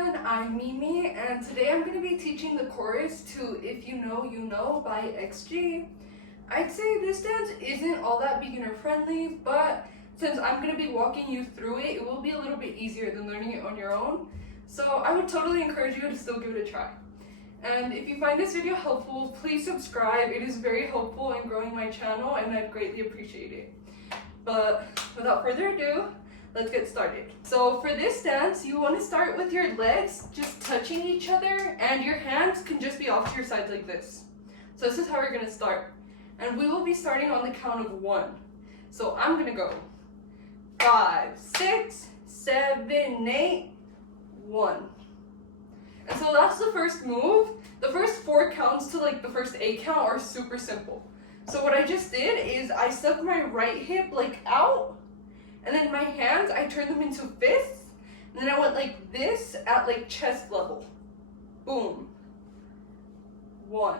everyone, I'm Mimi, and today I'm going to be teaching the chorus to If You Know, You Know by XG. I'd say this dance isn't all that beginner friendly, but since I'm going to be walking you through it, it will be a little bit easier than learning it on your own. So I would totally encourage you to still give it a try. And if you find this video helpful, please subscribe. It is very helpful in growing my channel and I'd greatly appreciate it. But without further ado, let's get started. So for this dance, you want to start with your legs just touching each other and your hands can just be off to your sides like this. So this is how we're going to start. And we will be starting on the count of 1. So I'm going to go 5, 6, 7, 8, 1. And so that's the first move. The first 4 counts to like the first 8 count are super simple. So what I just did is I stuck my right hip like out, and then my hands, I turned them into fists, and then I went like this at like chest level. Boom. 1.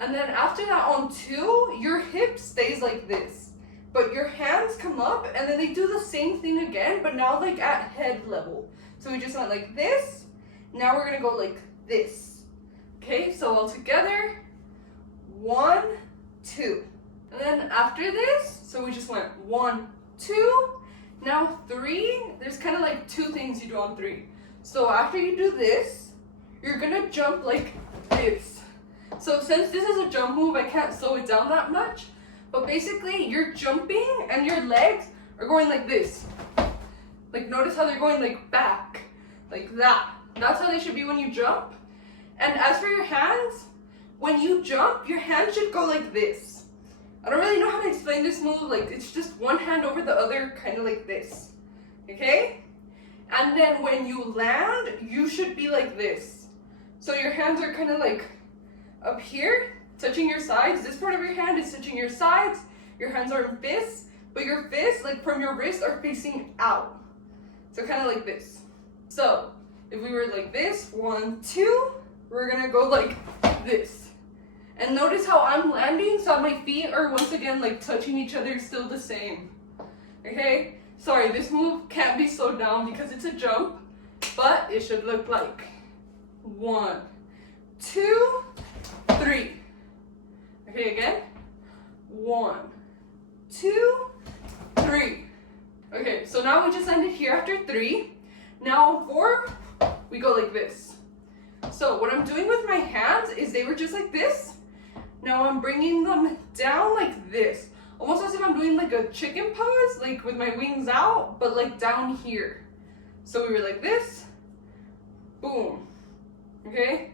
And then after that on 2, your hip stays like this, but your hands come up and then they do the same thing again, but now like at head level. So we just went like this. Now we're gonna go like this. Okay, so all together, 1, 2. And then after this, so we just went 1, 2, now 3, there's kind of like 2 things you do on 3. So after you do this, you're gonna jump like this. So since this is a jump move, I can't slow it down that much, but basically you're jumping and your legs are going like this. Like notice how they're going like back, like that. That's how they should be when you jump. And as for your hands, when you jump, your hands should go like this. I don't really know how to explain this move, like it's just one hand over the other, kind of like this, okay? And then when you land, you should be like this. So your hands are kind of like up here, touching your sides. This part of your hand is touching your sides. Your hands are in fists, but your fists, like from your wrist, are facing out. So kind of like this. So if we were like this, 1, 2, we're gonna go like this. And notice how I'm landing, so my feet are once again like touching each other, still the same. Okay? Sorry, this move can't be slowed down because it's a jump, but it should look like 1, 2, 3. Okay, again. 1, 2, 3. Okay, so now we just landed here after 3. Now on 4, we go like this. So what I'm doing with my hands is they were just like this. Now I'm bringing them down like this. Almost as if I'm doing like a chicken pose, like with my wings out, but like down here. So we were like this. Boom. Okay?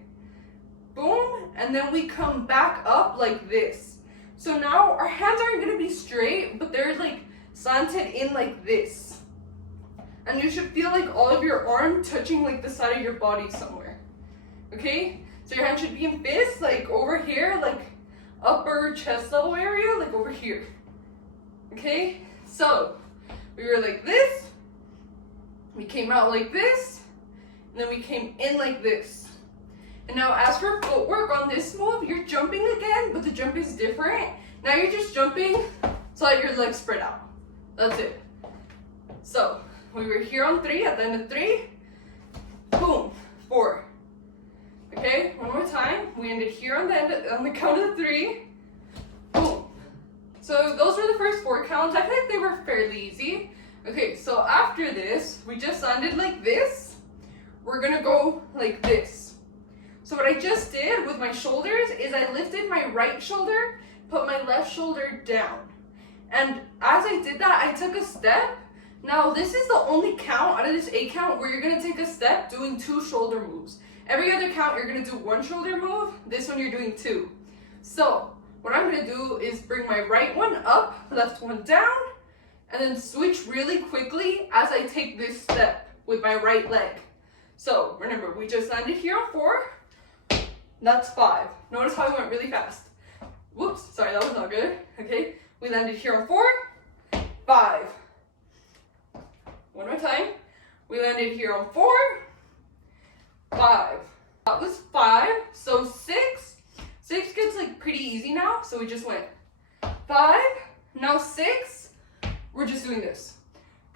Boom. And then we come back up like this. So now our hands aren't going to be straight, but they're like slanted in like this. And you should feel like all of your arm touching like the side of your body somewhere. Okay? So your hand should be in fists, like over here, like upper chest level area, like over here. Okay? So we were like this. We came out like this. And then we came in like this. And now as for footwork on this move, you're jumping again, but the jump is different. Now you're just jumping so that your legs spread out. That's it. So we were here on 3, at the end of 3. Boom. 4. Okay, one more time. We ended here on the count of 3. Boom. So those were the first 4 counts. I feel like they were fairly easy. Okay, so after this, we just landed like this. We're gonna go like this. So what I just did with my shoulders is I lifted my right shoulder, put my left shoulder down. And as I did that, I took a step. Now this is the only count out of this 8 count where you're gonna take a step doing 2 shoulder moves. Every other count, you're gonna do 1 shoulder move. This one, you're doing 2. So what I'm gonna do is bring my right one up, left one down, and then switch really quickly as I take this step with my right leg. So remember, we just landed here on 4. That's 5. Notice how we went really fast. Whoops, sorry, that was not good. Okay, we landed here on 4, 5. One more time. We landed here on 4, 5. That was 5. So 6. 6 gets like pretty easy now. So we just went 5. Now 6. We're just doing this.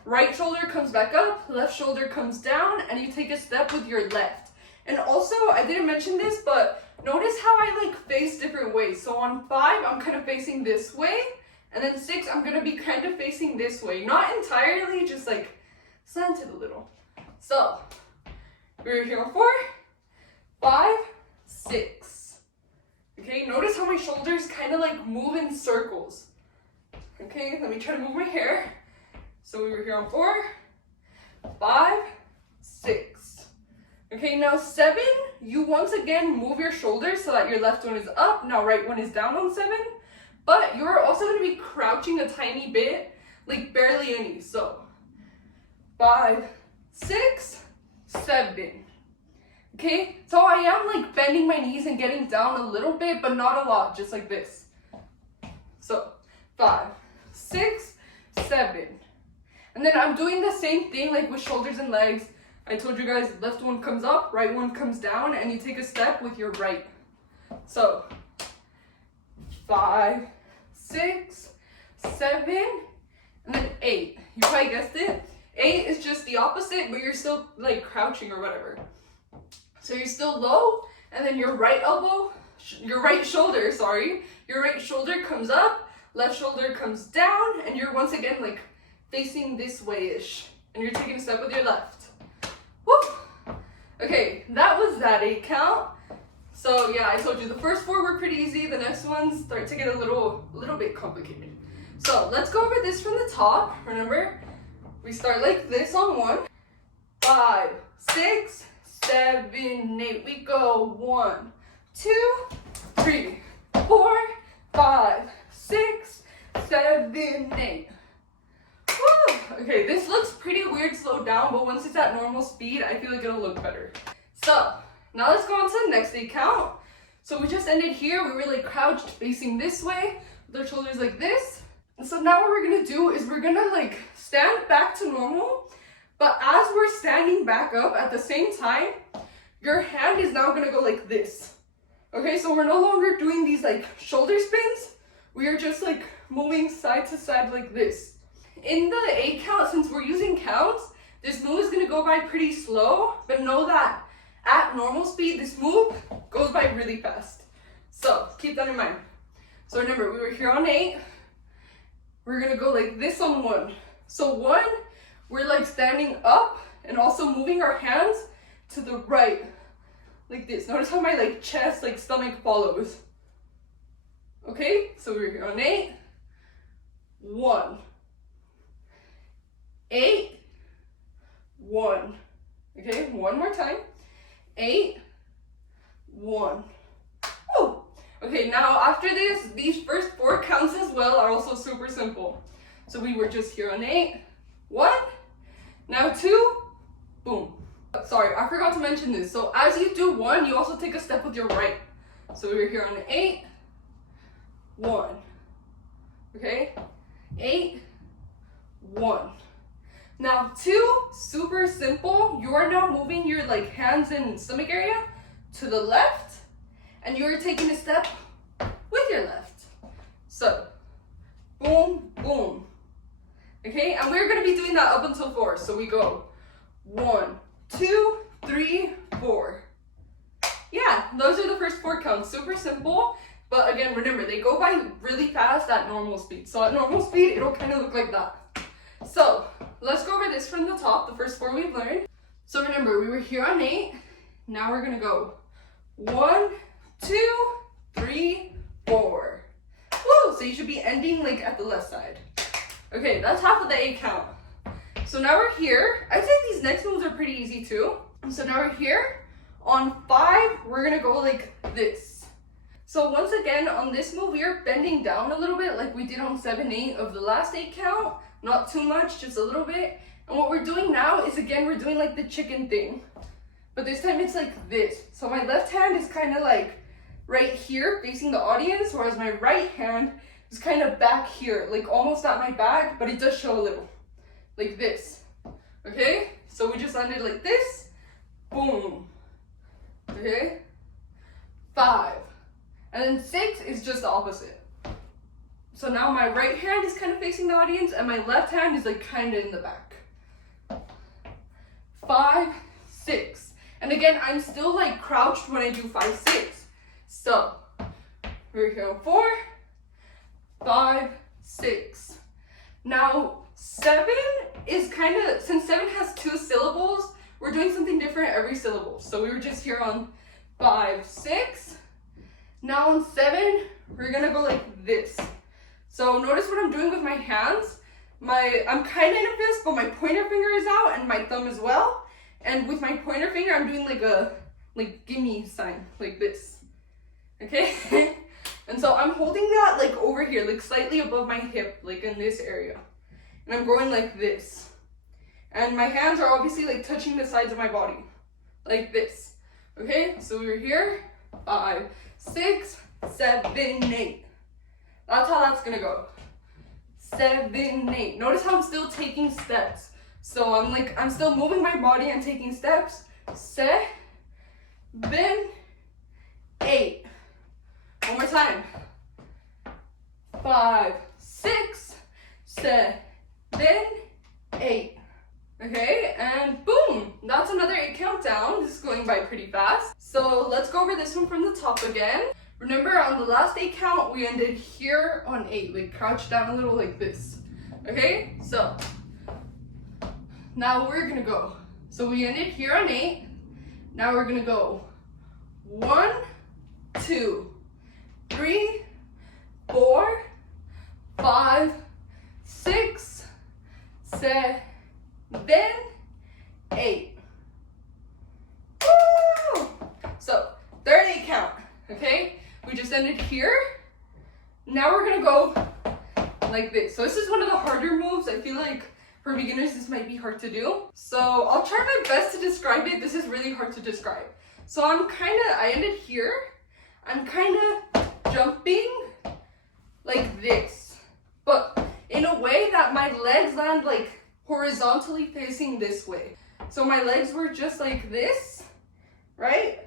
right shoulder comes back up, left shoulder comes down, and you take a step with your left. And also, I didn't mention this, but notice how I like face different ways. So on 5, I'm kind of facing this way, and then 6, I'm gonna be kind of facing this way. Not entirely, just like slanted a little. So, we're here on 4, 5, 6. Okay, notice how my shoulders kind of like move in circles. Okay, let me try to move my hair. So we were here on 4, 5, 6. Okay, now 7, you once again move your shoulders so that your left one is up, now right one is down on 7. But you're also going to be crouching a tiny bit, like barely any. So 5, 6, 7. Okay, so I am like bending my knees and getting down a little bit, but not a lot, just like this. So 5, 6, 7. And then I'm doing the same thing like with shoulders and legs. I told you guys, left one comes up, right one comes down, and you take a step with your right. So 5, 6, 7, and then 8. You probably guessed it. 8 is just the opposite, but you're still like crouching or whatever. So you're still low, and then your right shoulder comes up, left shoulder comes down, and you're once again like facing this way-ish, and you're taking a step with your left. Woo! Okay, that was that 8 count. So yeah, I told you the first 4 were pretty easy, the next ones start to get a little bit complicated. So let's go over this from the top. Remember, we start like this on 1, 5, 6, 7, 8. We go 1, 2, 3, 4, 5, 6, 7, 8. Woo! Okay, this looks pretty weird slowed down, but once it's at normal speed, I feel like it'll look better. So now let's go on to the next 8 count. So we just ended here. We were like crouched facing this way with our shoulders like this. And so now what we're gonna do is we're gonna like stand back to normal, but as we're standing back up at the same time, your hand is now gonna go like this. Okay, so we're no longer doing these like shoulder spins. We are just like moving side to side like this. In the 8 count, since we're using counts, this move is gonna go by pretty slow, but know that at normal speed, this move goes by really fast. So keep that in mind. So remember, we were here on 8. We're gonna go like this on 1. So 1, we're like standing up and also moving our hands to the right, like this. Notice how my like chest, like stomach follows. Okay, so we're here on 8, 1, 8, 1. Okay, one more time. 8, 1. Woo! Okay, now after this, these first 4 counts as well are also super simple. So we were just here on 8, 1, now 2, boom. Sorry, I forgot to mention this. So as you do 1, you also take a step with your right. So we were here on 8, 1. Okay, 8, 1. Now 2, super simple. You are now moving your like hands and stomach area to the left, and you're taking a step with your left. So, boom, boom. Okay, and we're gonna be doing that up until 4. So we go 1, 2, 3, 4. Yeah, those are the first 4 counts. Super simple, but again, remember, they go by really fast at normal speed. So at normal speed, it'll kind of look like that. So let's go over this from the top, the first 4 we've learned. So remember, we were here on 8. Now we're gonna go 1, 2, 3, 4. Woo! So you should be ending like at the left side. Okay, that's half of the 8 count. So now we're here. I'd say these next moves are pretty easy too. So now we're here. On 5, we're gonna go like this. So once again, on this move, we are bending down a little bit like we did on 7, 8 of the last 8 count. Not too much, just a little bit. And what we're doing now is, again, we're doing like the chicken thing. But this time it's like this. So my left hand is kind of like right here facing the audience, whereas my right hand is kind of back here, like almost at my back, but it does show a little. Like this. Okay? So we just landed like this. Boom. Okay? 5. And then 6 is just the opposite. So now my right hand is kind of facing the audience and my left hand is like kind of in the back. 5, 6. And again, I'm still like crouched when I do 5, 6. So we're here on 4, 5, 6. Now 7 is kind of, since 7 has 2 syllables, we're doing something different every syllable. So we were just here on 5, 6. Now on 7, we're gonna go like this. So notice what I'm doing with my hands. I'm kind of in a fist, but my pointer finger is out and my thumb as well. And with my pointer finger, I'm doing like a gimme sign, like this. Okay? And so I'm holding that like over here, like slightly above my hip, like in this area. And I'm going like this. And my hands are obviously like touching the sides of my body, like this. Okay? So we're here, 5, 6, 7, 8. That's how that's gonna go. 7, 8. Notice how I'm still taking steps. So I'm still moving my body and taking steps. 7, 8. One more time. 5, 6, 7, 8. Okay, and boom, that's another 8 countdown. This is going by pretty fast. So let's go over this one from the top again. Remember, on the last 8 count, we ended here on 8, like crouched down a little like this. Okay, so now we're gonna go. So we ended here on 8. Now we're gonna go 1, 2, 3, 4, 5, 6, 7, 8. Woo! So third 8 count. Okay, we just ended here. Now we're gonna go like this. So this is one of the harder moves. I feel like for beginners this might be hard to do. So I'll try my best to describe it. This is really hard to describe. So I ended here. I'm kind of jumping like this, but in a way that my legs land like horizontally facing this way. So my legs were just like this, right?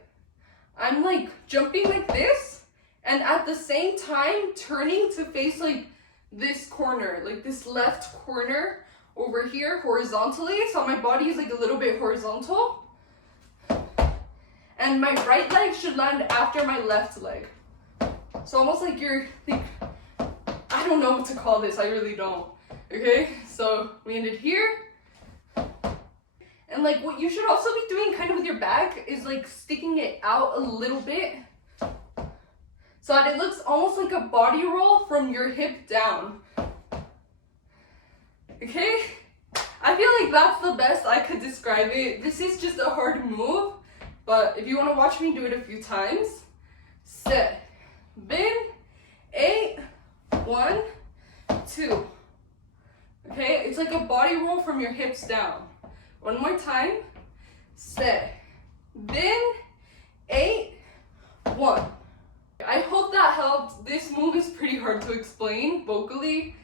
I'm like jumping like this, and at the same time turning to face like this corner, like this left corner over here horizontally. So my body is like a little bit horizontal. And my right leg should land after my left leg. So almost like you're like, I don't know what to call this, I really don't. Okay, so we ended here. And like what you should also be doing kind of with your back is like sticking it out a little bit so that it looks almost like a body roll from your hip down. Okay? I feel like that's the best I could describe it. This is just a hard move, but if you want to watch me do it a few times, 7, 8, 1, 2. Okay, it's like a body roll from your hips down. One more time. 7, 8, 1. I hope that helped. This move is pretty hard to explain vocally.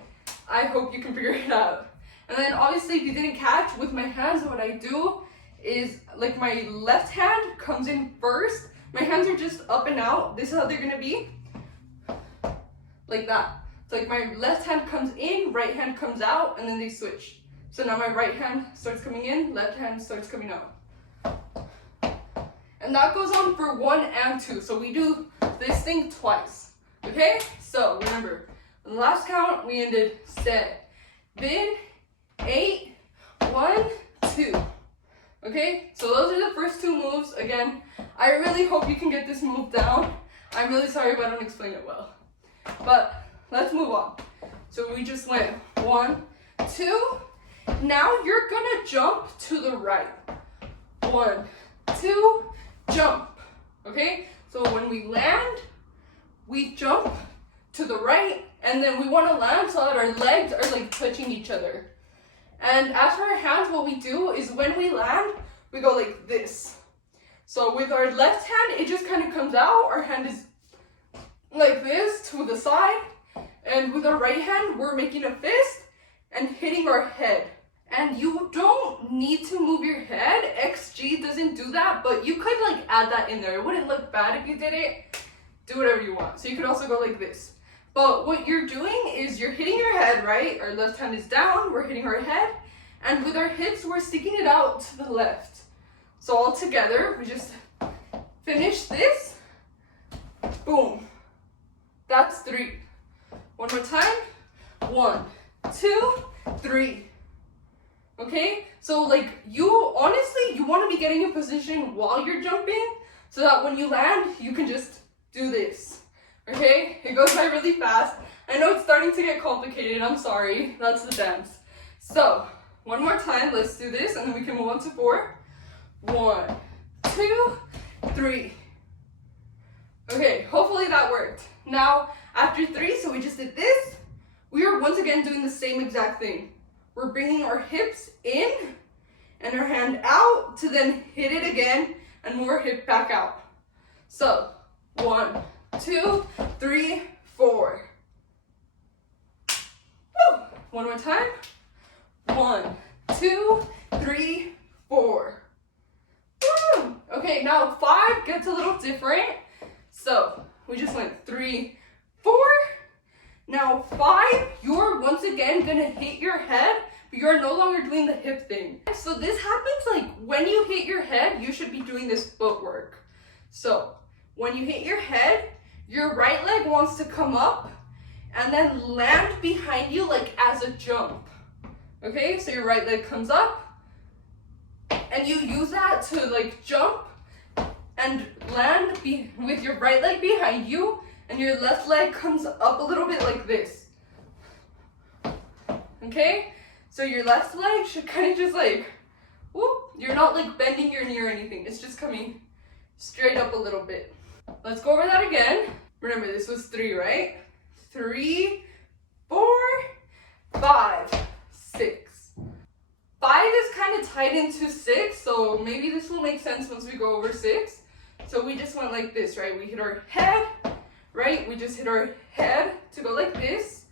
I hope you can figure it out. And then obviously if you didn't catch, with my hands, what I do is like my left hand comes in first. My hands are just up and out. This is how they're gonna be. Like that. So like my left hand comes in, right hand comes out, and then they switch. So now my right hand starts coming in, left hand starts coming out. And that goes on for 1 and 2. So we do this thing twice. Okay? So remember, in the last count, we ended 7, 8, 1, 2. Okay? So those are the first 2 moves. Again, I really hope you can get this move down. I'm really sorry if I don't explain it well. But let's move on. So we just went 1, 2. Now you're gonna jump to the right. 1, 2, jump. Okay? So when we land, we jump to the right, and then we want to land so that our legs are like touching each other. And as for our hands, what we do is when we land, we go like this. So with our left hand, it just kind of comes out. Our hand is like this to the side. And with our right hand, we're making a fist and hitting our head. And you don't need to move your head. XG doesn't do that, but you could like add that in there. It wouldn't look bad if you did it. Do whatever you want. So you could also go like this. But what you're doing is you're hitting your head, right? Our left hand is down, we're hitting our head. And with our hips, we're sticking it out to the left. So all together, we just finish this. Boom. That's 3. One more time. 1, 2, 3. Okay? So like you want to be getting in position while you're jumping so that when you land, you can just do this. Okay? It goes by really fast. I know it's starting to get complicated. I'm sorry. That's the dance. So, one more time. Let's do this and then we can move on to 4. 1, 2, 3. Okay, hopefully that worked. Now, after 3, so we just did this. We are once again doing the same exact thing. We're bringing our hips in and our hand out to then hit it again and move our hip back out. So, 1, 2, 3, 4. Woo. One more time. 1, 2, 3, 4. Woo. Okay, now 5 gets a little different. So, we just went 3, 4. Now 5, you're once again gonna hit your head, but you're no longer doing the hip thing. So this happens like when you hit your head, you should be doing this footwork. So when you hit your head, your right leg wants to come up and then land behind you like as a jump. Okay, so your right leg comes up and you use that to like jump and land with your right leg behind you, and your left leg comes up a little bit like this. Okay? So your left leg should kind of just like, whoop, you're not like bending your knee or anything. It's just coming straight up a little bit. Let's go over that again. Remember, this was 3, right? 3, 4, 5, 6. 5 is kind of tied into 6, so maybe this will make sense once we go over 6. So we just went like this, right? We hit our head, right? We just hit our head to go like this.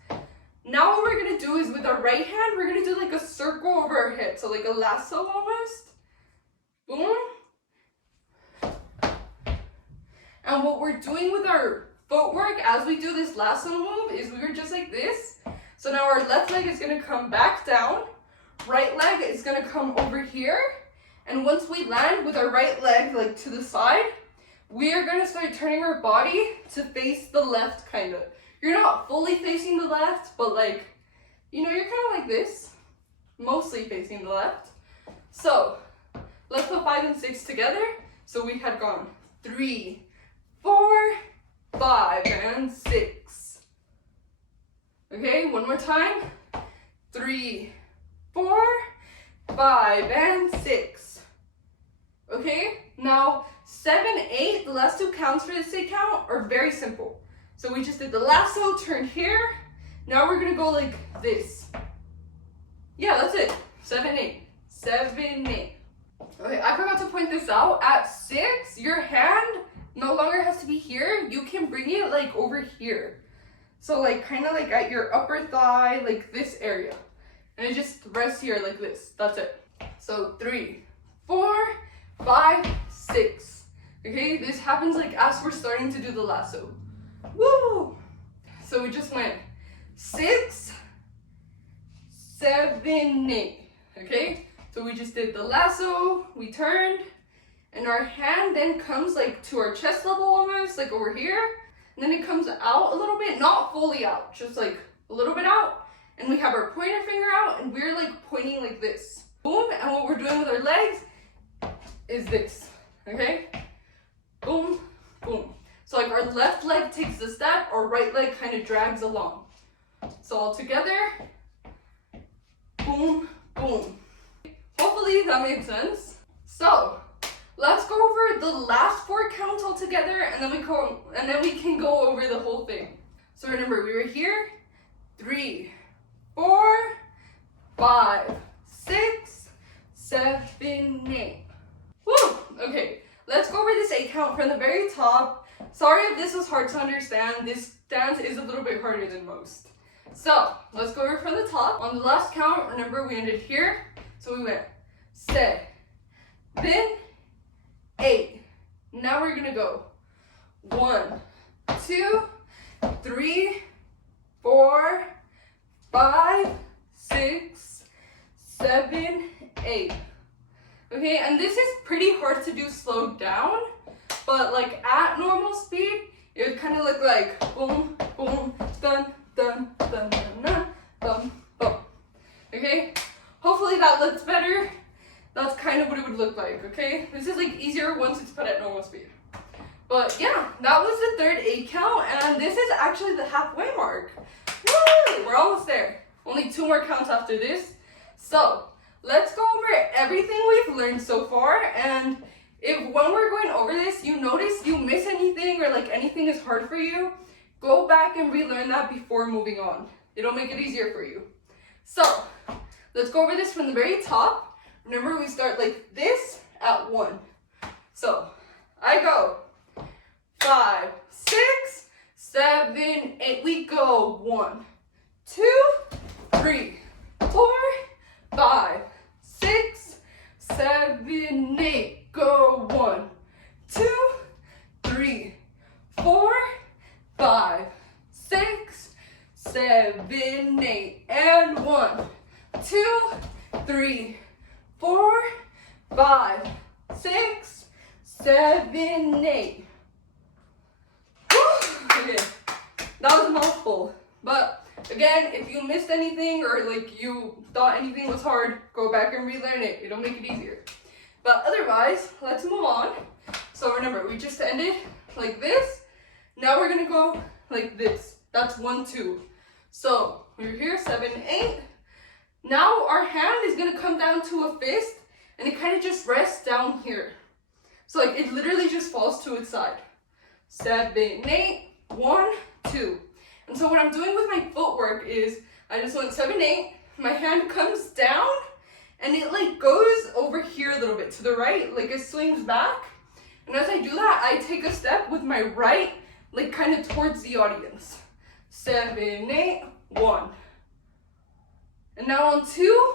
Now what we're gonna do is with our right hand, we're gonna do like a circle over our head. So like a lasso almost. Boom. And what we're doing with our footwork as we do this lasso move is we were just like this. So now our left leg is gonna come back down. Right leg is gonna come over here. And once we land with our right leg like to the side, we are gonna start turning our body to face the left kind of. You're not fully facing the left, but like, you know, you're kind of like this, mostly facing the left. So let's put 5 and 6 together. So we had gone 3, 4, 5, and 6. Okay, one more time. 3, 4, 5, and 6. Okay, now 7, 8, the last 2 counts for this 8 count are very simple. So we just did the lasso, turned here. Now we're gonna go like this. Yeah, that's it. 7, 8. 7, 8. Okay, I forgot to point this out. At 6, your hand no longer has to be here. You can bring it like over here. So like kind of like at your upper thigh, like this area. And it just rests here like this. That's it. So 3, 4, 5, 6. Okay, this happens like as we're starting to do the lasso. Woo! So we just went 6, 7, 8. Okay, so we just did the lasso, we turned, and our hand then comes like to our chest level almost, like over here. And then it comes out a little bit, not fully out, just like a little bit out. And we have our pointer finger out and we're like pointing like this. Boom, and what we're doing with our legs is this, okay? Boom, boom. So like our left leg takes the step, our right leg kind of drags along. So all together, boom, boom. Hopefully that made sense. So let's go over the last 4 counts all together, and then we can go over the whole thing. So remember, we were here, 3, 4, 5, 6, 7, 8. Woo! Okay, let's go over this 8 count from the very top. Sorry if this was hard to understand. This dance is a little bit harder than most. So let's go over from the top. On the last count, remember we ended here. So we went 7, 8. Now we're gonna go 1, 2, 3, 4, 5, 6, 7, 8. Okay, and this is pretty hard to do slowed down, but like at normal speed, it would kind of look like boom, boom, dun, dun, dun, dun, dun, bum, bum. Okay, hopefully that looks better. That's kind of what it would look like, okay? This is like easier once it's put at normal speed. But yeah, that was the third 8 count, and this is actually the halfway mark. Woo! We're almost there. Only 2 more counts after this. So let's go over everything we've learned so far, and if when we're going over this, you notice you miss anything or like anything is hard for you, go back and relearn that before moving on. It'll make it easier for you. So let's go over this from the very top. Remember, we start like this at 1. So I go 5, 6, 7, 8. We go 1, 2, 3, 4, 5, 6, 7, 8. Go 1, 2, 3, 4, 5, 6, 7, 8. And 1, 2, 3, 4, 5, 6, 7, 8. Okay, that was a mouthful. But again, if you missed anything or like you thought anything was hard, go back and relearn it. It'll make it easier. But otherwise, let's move on. So remember, we just ended like this. Now we're gonna go like this. That's 1, 2. So we're here, 7, 8. Now our hand is gonna come down to a fist, and it kind of just rests down here. So like it literally just falls to its side. 7, 8, 1, 2. And so what I'm doing with my footwork is I just went 7, 8. My hand comes down, and it like goes over here a little bit to the right, like it swings back. And as I do that, I take a step with my right, like kind of towards the audience. 7, 8, 1. And now on 2,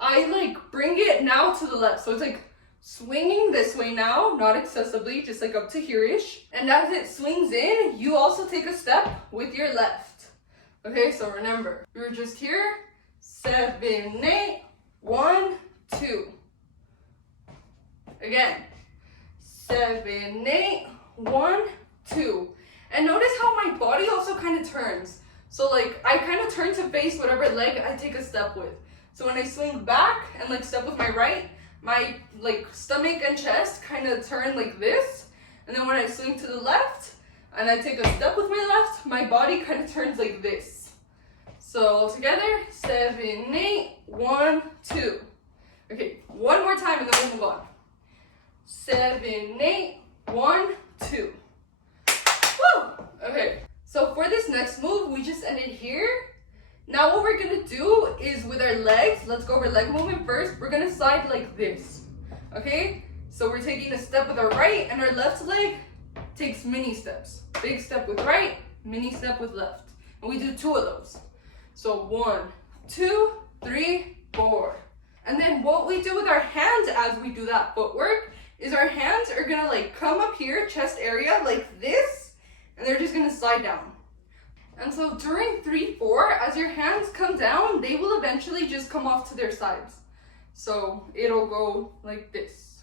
I like bring it now to the left. So it's like swinging this way now, not excessively, just like up to here-ish. And as it swings in, you also take a step with your left. Okay, so remember, we were just here, 7, 8, 1, 2. Again, 7, 8, 1, 2. And notice how my body also kind of turns. So like I kind of turn to face whatever leg I take a step with. So when I swing back and like step with my right, my like stomach and chest kind of turn like this. And then when I swing to the left and I take a step with my left, my body kind of turns like this. So together, 7, 8, 1, 2. Okay, one more time and then we'll move on. 7, 8, 1, 2. Woo! Okay, so for this next move, we just ended here. Now what we're gonna do is with our legs, let's go over leg movement first. We're gonna slide like this, okay? So we're taking a step with our right, and our left leg takes mini steps. Big step with right, mini step with left. And we do 2 of those. So 1, 2, 3, 4. And then what we do with our hands as we do that footwork is our hands are gonna like come up here, chest area, like this, and they're just gonna slide down. And so during 3, 4, as your hands come down, they will eventually just come off to their sides. So it'll go like this.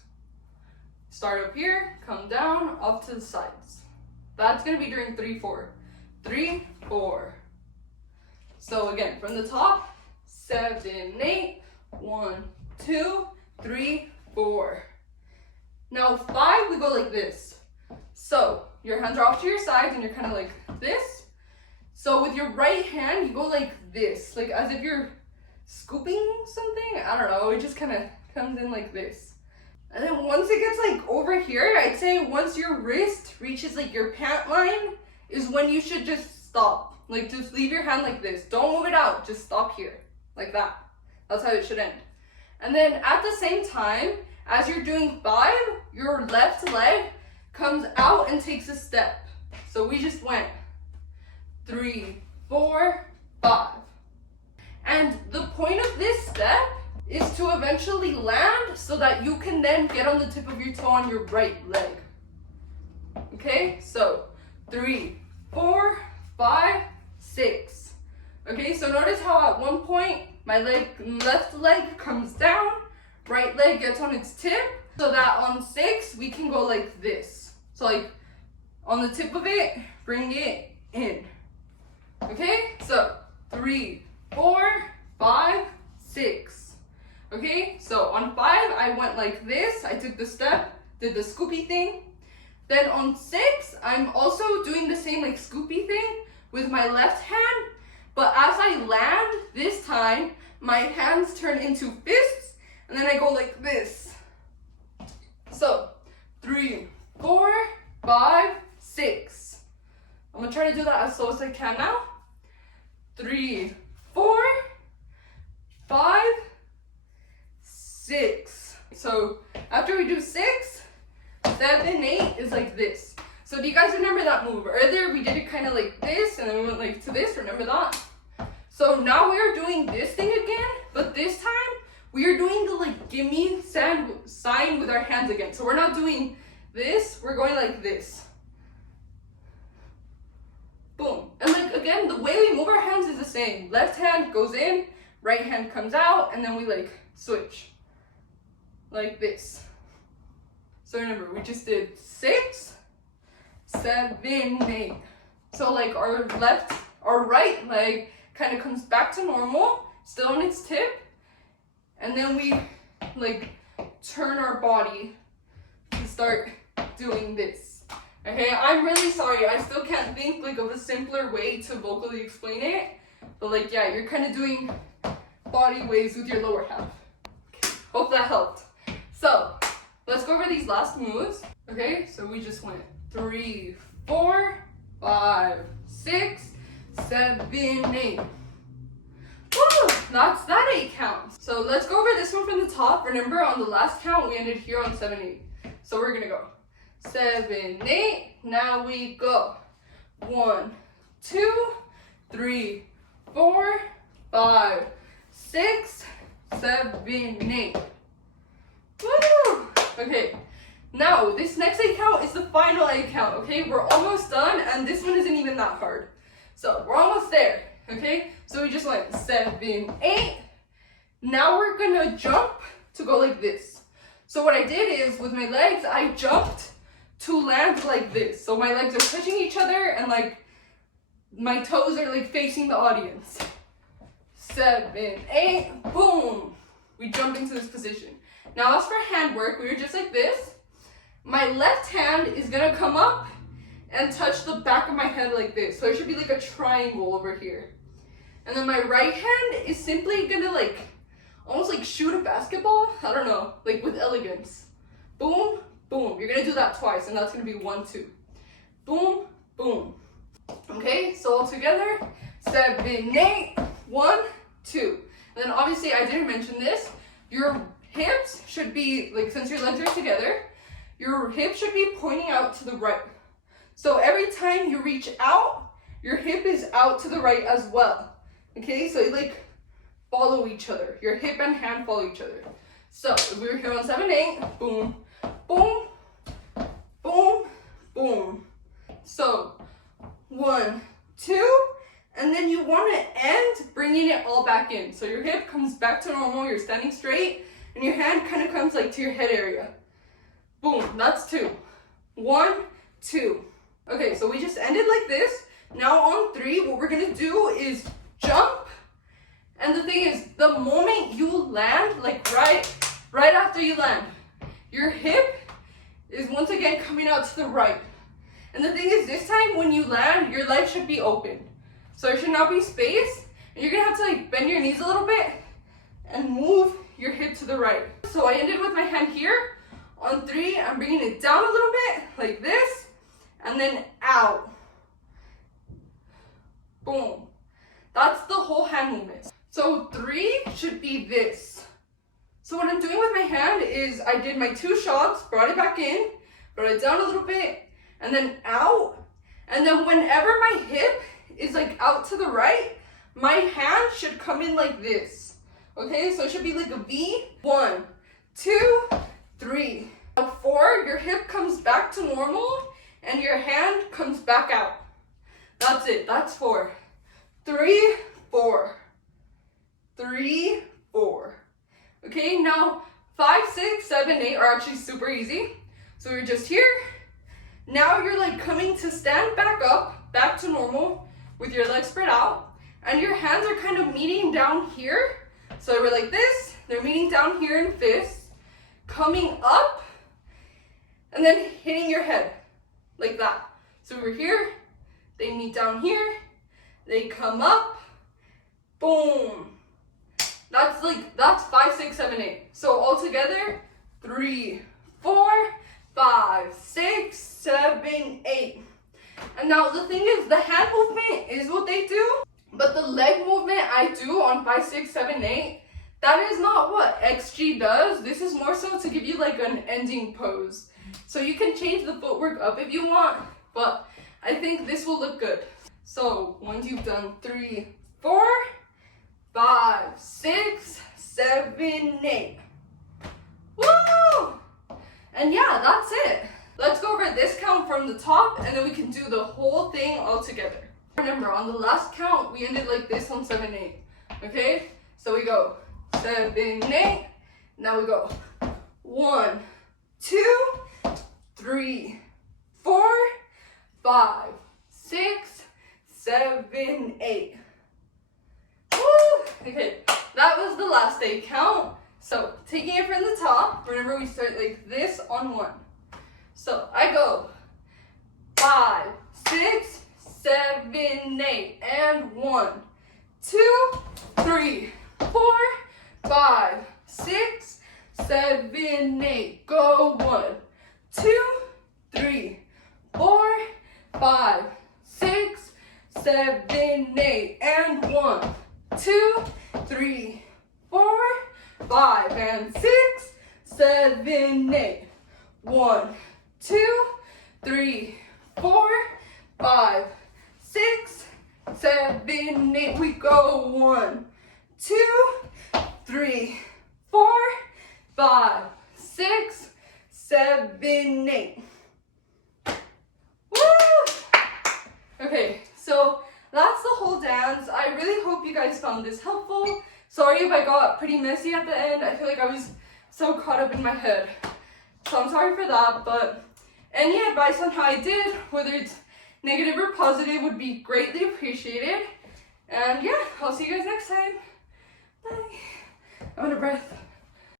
Start up here, come down, off to the sides. That's gonna be during 3, 4. 3, 4. So again, from the top, 7, 8, 1, 2, 3, 4. Now 5, we go like this. So your hands are off to your sides and you're kind of like this. So with your right hand, you go like this, like as if you're scooping something. I don't know, it just kind of comes in like this. And then once it gets like over here, I'd say once your wrist reaches like your pant line is when you should just stop. Like just leave your hand like this. Don't move it out, just stop here, like that. That's how it should end. And then at the same time, as you're doing 5, your left leg comes out and takes a step. So we just went 3, 4, 5. And the point of this step is to eventually land so that you can then get on the tip of your toe on your right leg. Okay, so 3, 4, 5, 6. Okay, so notice how at one point my left leg comes down, right leg gets on its tip, so that on 6 we can go like this. So like on the tip of it, bring it in. Okay, so 3, 4, 5, 6. Okay, so on 5 I went like this. I took the step, did the scoopy thing. Then on 6 I'm also doing the same like scoopy thing with my left hand, but as I land this time, my hands turn into fists, and then I go like this. So 3, 4, 5, 6. I'm gonna try to do that as slow as I can now. 3, 4, 5, 6. So after we do 6, 7, 8 is like this. So do you guys remember that move? Earlier we did it kind of like this, and then we went like to this. Remember that? So now we are doing this thing again, but this time we are doing the like gimme sign with our hands again. So we're not doing this, we're going like this. Boom. And like again, the way we move our hands is the same. Left hand goes in, right hand comes out, and then we like switch. Like this. So remember, we just did 6, 7, 8. So like our right leg kind of comes back to normal, still on its tip, and then we like turn our body to start doing this. Okay, I'm really sorry, I still can't think like of a simpler way to vocally explain it, but like yeah, you're kind of doing body waves with your lower half. Okay, hope that helped. So let's go over these last moves. Okay, so we just went 3, 4, 5, 6, 7, 8. Woo! That's that 8 counts. So let's go over this one from the top. Remember, on the last count, we ended here on 7, 8. So we're gonna go 7, 8. Now we go 1, 2, 3, 4, 5, 6, 7, 8. Woo! Okay, now this next 8 count is the final 8 count. Okay, we're almost done, and this one isn't even that hard. So we're almost there. Okay, so we just went 7, 8. Now we're gonna jump to go like this. So what I did is with my legs, I jumped to land like this. So my legs are touching each other, and like my toes are like facing the audience. 7, 8, boom. We jump into this position. Now as for hand work, we were just like this. My left hand is gonna come up and touch the back of my head like this. So it should be like a triangle over here. And then my right hand is simply gonna like, almost like shoot a basketball. I don't know, like with elegance. Boom, boom. You're gonna do that twice, and that's gonna be 1, 2. Boom, boom. Okay, so all together, 7, 8, 1, 2. And then obviously I didn't mention this. Your hips should be, like since your legs are together, your hips should be pointing out to the right. So every time you reach out, your hip is out to the right as well. Okay, so like follow each other. Your hip and hand follow each other. So if we were here on 7, 8, boom, boom, boom, boom. So 1, 2, and then you want to end bringing it all back in. So your hip comes back to normal, you're standing straight, and your hand kind of comes like to your head area. Boom, that's 2. 1, 2. Okay, so we just ended like this. Now on 3, what we're gonna do is jump. And the thing is, the moment you land, like right after you land, your hip is once again coming out to the right. And the thing is, this time when you land, your leg should be open. So there should not be space. And you're gonna have to like bend your knees a little bit and move your hip to the right. So I ended with my hand here. On 3, I'm bringing it down a little bit, like this, and then out. Boom. That's the whole hand movement. So 3 should be this. So what I'm doing with my hand is I did my 2 shots, brought it back in, brought it down a little bit, and then out. And then whenever my hip is like out to the right, my hand should come in like this. Okay, so it should be like a V. 1, 2, 3. Now 4, your hip comes back to normal and your hand comes back out. That's it, that's 4. 3, 4. 3, 4. Okay, now 5, 6, 7, 8 are actually super easy. So you're just here. Now you're like coming to stand back up, back to normal with your legs spread out. And your hands are kind of meeting down here. So we're like this, they're meeting down here in fists, coming up, and then hitting your head, like that. So we're here, they meet down here, they come up, boom. That's 5, 6, 7, 8. So all together, 3, 4, 5, 6, 7, 8. And now the thing is, the hand movement is what they do, but the leg movement I do on 5, 6, 7, 8, that is not what XG does. This is more so to give you like an ending pose. So you can change the footwork up if you want, but I think this will look good. So once you've done 3, 4, 5, 6, 7, 8. Woo! And yeah, that's it. Let's go over this count from the top, and then we can do the whole thing all together. Remember, on the last count, we ended like this on 7, 8. Okay? So we go 7, 8. Now we go 1, 2, 3, 4, 5, 6, 7, 8. Woo! Okay, that was the last 8 count. So taking it from the top, remember we start like this on 1. So I go 5, 6, 7, 8, and 1, 2, 3, 4, 5, 6, 7, 8. Go 1, 2, 3, 4, 5, 6, 7, 8, and 1, 2, 3, 4, 5, and 6, 7, 8. 1, 2, 3, 4, 5, 6, 7, 8. We go 1, 2, 3, 4, 5, 6, 7, 8. Woo! Okay, so that's the whole dance. I really hope you guys found this helpful. Sorry if I got pretty messy at the end. I feel like I was so caught up in my head. So I'm sorry for that, but any advice on how I did, whether it's negative or positive, would be greatly appreciated. And yeah, I'll see you guys next time. Bye. I'm out of breath.